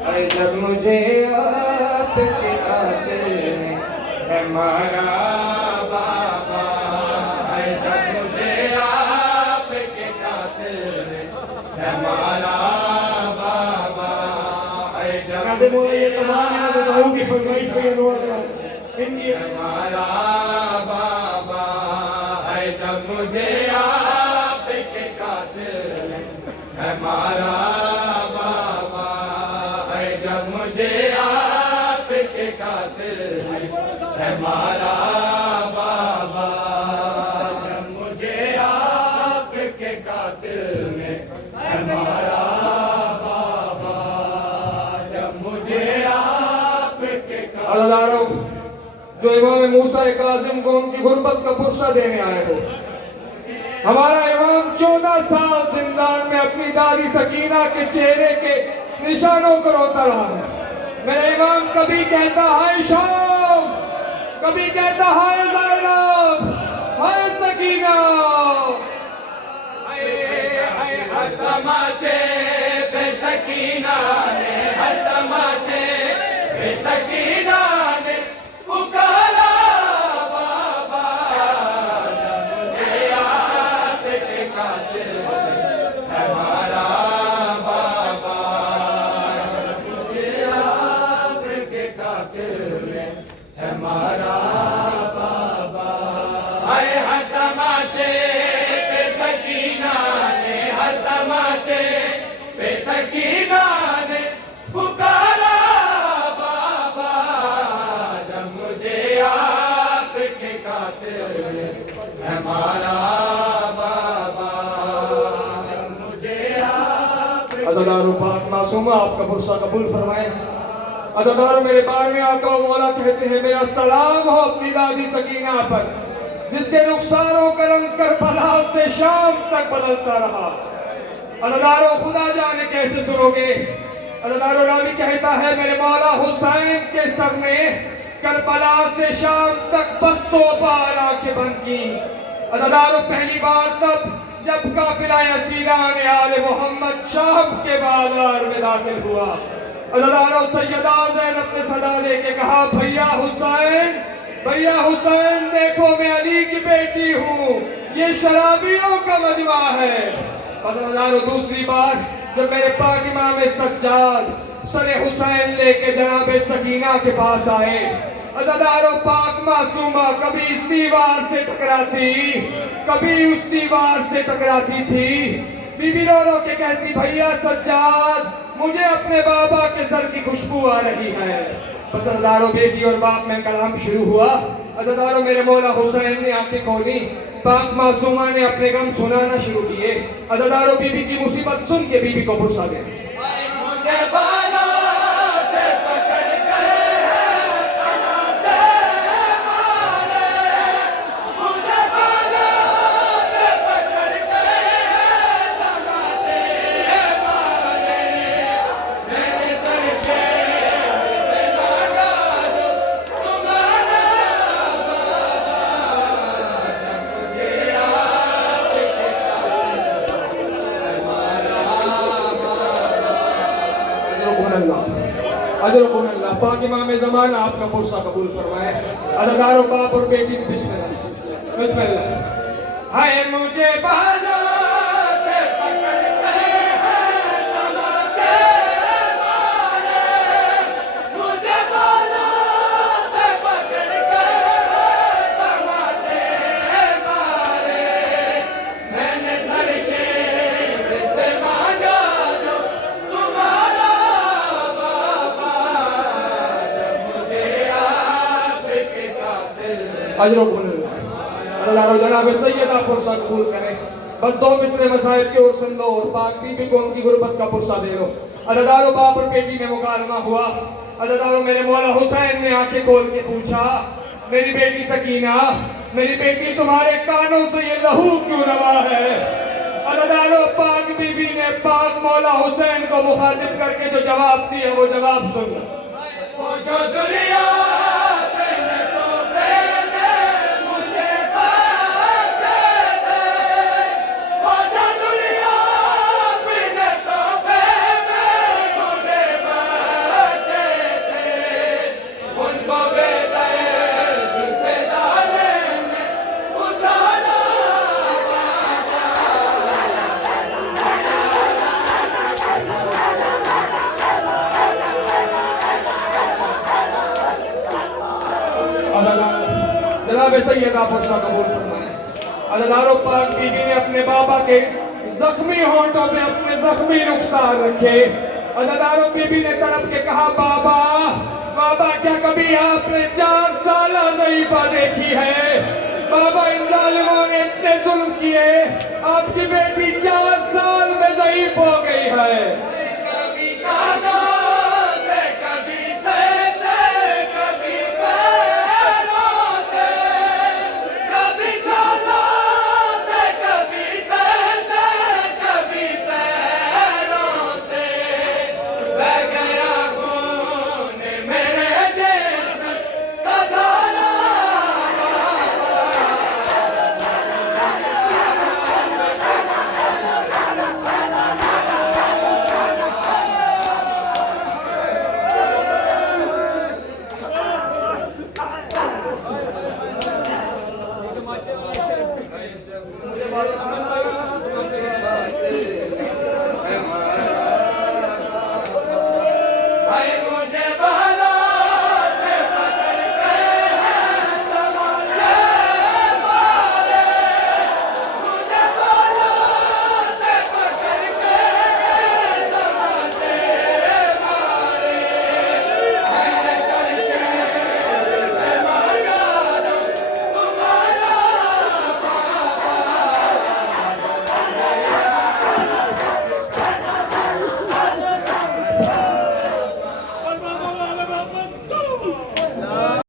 है जब मुझे आपके कातिल ने है मारा बाबा, है जब मुझे आपके कातिल ने है मारा बाबा, है जब मुझे आपके हमारा बाबा, है जब मुझे आपके कातिल ने हमारा बाबा, है जब मुझे आपके कातिल ने हमारा बाबा, जब मुझे आपके कातिल ने हमारा बाबा, जब मुझे आपके कातिल। जो इमाम मूसा कासिम को उनकी गुर्बत का पुरसा देने आए हो, हमारा इमाम 14 साल जिंदान में अपनी दादी सकीना के चेहरे के निशानों को रोता रहा है। मेरा इमाम कभी कहता हाय शाम, कभी कहता हाय ज़ैनब, हाय सकीना, हर तमाचे पे सकीना ने, हर तमाचे पे सकीना ने पुकारा बाबा, जब मुझे आपके कातिल हमारा बाबा, जब मुझे आपके कातिल हमारा बाबा, हाय हर तमाचे पे सकीना ने, हर तमाचे पे सकीना ने पुकारा बाबा, जब मुझे आपके कातिल हमारा बाबा, जब मुझे आपके अज़ादारों पाक मासूमा आपका पुरसा कबूल फरमाए। अज़ादारों मेरे बार में आका मौला कहते हैं मेरा सलाम हो अपनी दादी सकीना पर, जिसके नुकसानों का रंग करबला से शाम तक बदलता रहा। अज़ादारों खुदा जाने कैसे सुनोगे। अज़ादारों रावी कहता है मेरे मौला हुसैन के सर ने करबला से शाम तक बस 2 बार आंखें बंद की। अज़ादारों पहली बार तब जब काफिला असीरान आले मोहम्मद शाम के बाजार में दाखिल हुआ। अज़ादारों सैयदा ज़ैनब ने सदा दे के कहा भैया हुसैन, भैया हुसैन देखो मैं अली की बेटी हूँ, ये शराबियों का मजमा है। अज़ादारों दूसरी बार जब मेरे पाक इमाम सज्जाद सरे हुसैन लेके जनाब सकीना के पास आए। अज़ादारों पाक मासूमा कभी इस दीवार से टकराती, कभी उस दीवार से टकराती थी। बीबी रो रो के कहती भैया सज्जाद मुझे अपने बाबा के सर की खुशबू आ रही है। बस अज़ादारों बेटी और बाप में कलाम शुरू हुआ। अज़ादारों मेरे मौला हुसैन ने आंखें खोली, पाक मासूमा ने अपने गम सुनाना शुरू किए। अज़ादारों बीबी की मुसीबत सुन के बीबी को पुरसा दे। अल्लाह पाक इमाम ज़माना आपका पुरसा कबूल फरमाए। अज़ादारों बाप और बेटी की बिस्मिल्लाह बिस्मिल्लाह। हाय मुझे बालों से पकड़ के तमाचे मारे, मुझे बालों से पकड़ के तमाचे मारे, मैंने सर शेर से मांगा जो तुम्हारा अल्लाह जनाब सैयदा पुरसा कबूल करे। बस 2 मिसरे मसाइब के और सुन लो और पाक बीबी को उनकी गुर्बत का पुरसा दे लो। अज़ादारों बाप और बेटी में मुकालमा हुआ। अज़ादारों मेरे मौला हुसैन ने आंखें खोल के पूछा मेरी बेटी सकीना, मेरी बेटी तुम्हारे कानों से ये लहू क्यों रवा है। अज़ादारों पाक बीबी ने पाक मौला हुसैन को मुखातिब करके जो जवाब दिया वो जवाब सुन। वो जो दुनिया जनाब सैयदा फरसा कबूल फरमाए। अज़ादारों, पाक बीबी ने अपने बाबा के जख्मी होंठों में अपने जख्मी रुखसार रखे। अज़ादारों, बीबी ने तड़प के कहा, बाबा बाबा क्या कभी आपने 4 साल ज़ईफ़ा देखी है? बाबा, इन जालिमों ने इतने जुल्म किए, आपकी बेटी 4 साल में ज़ईफ़ हो गई है।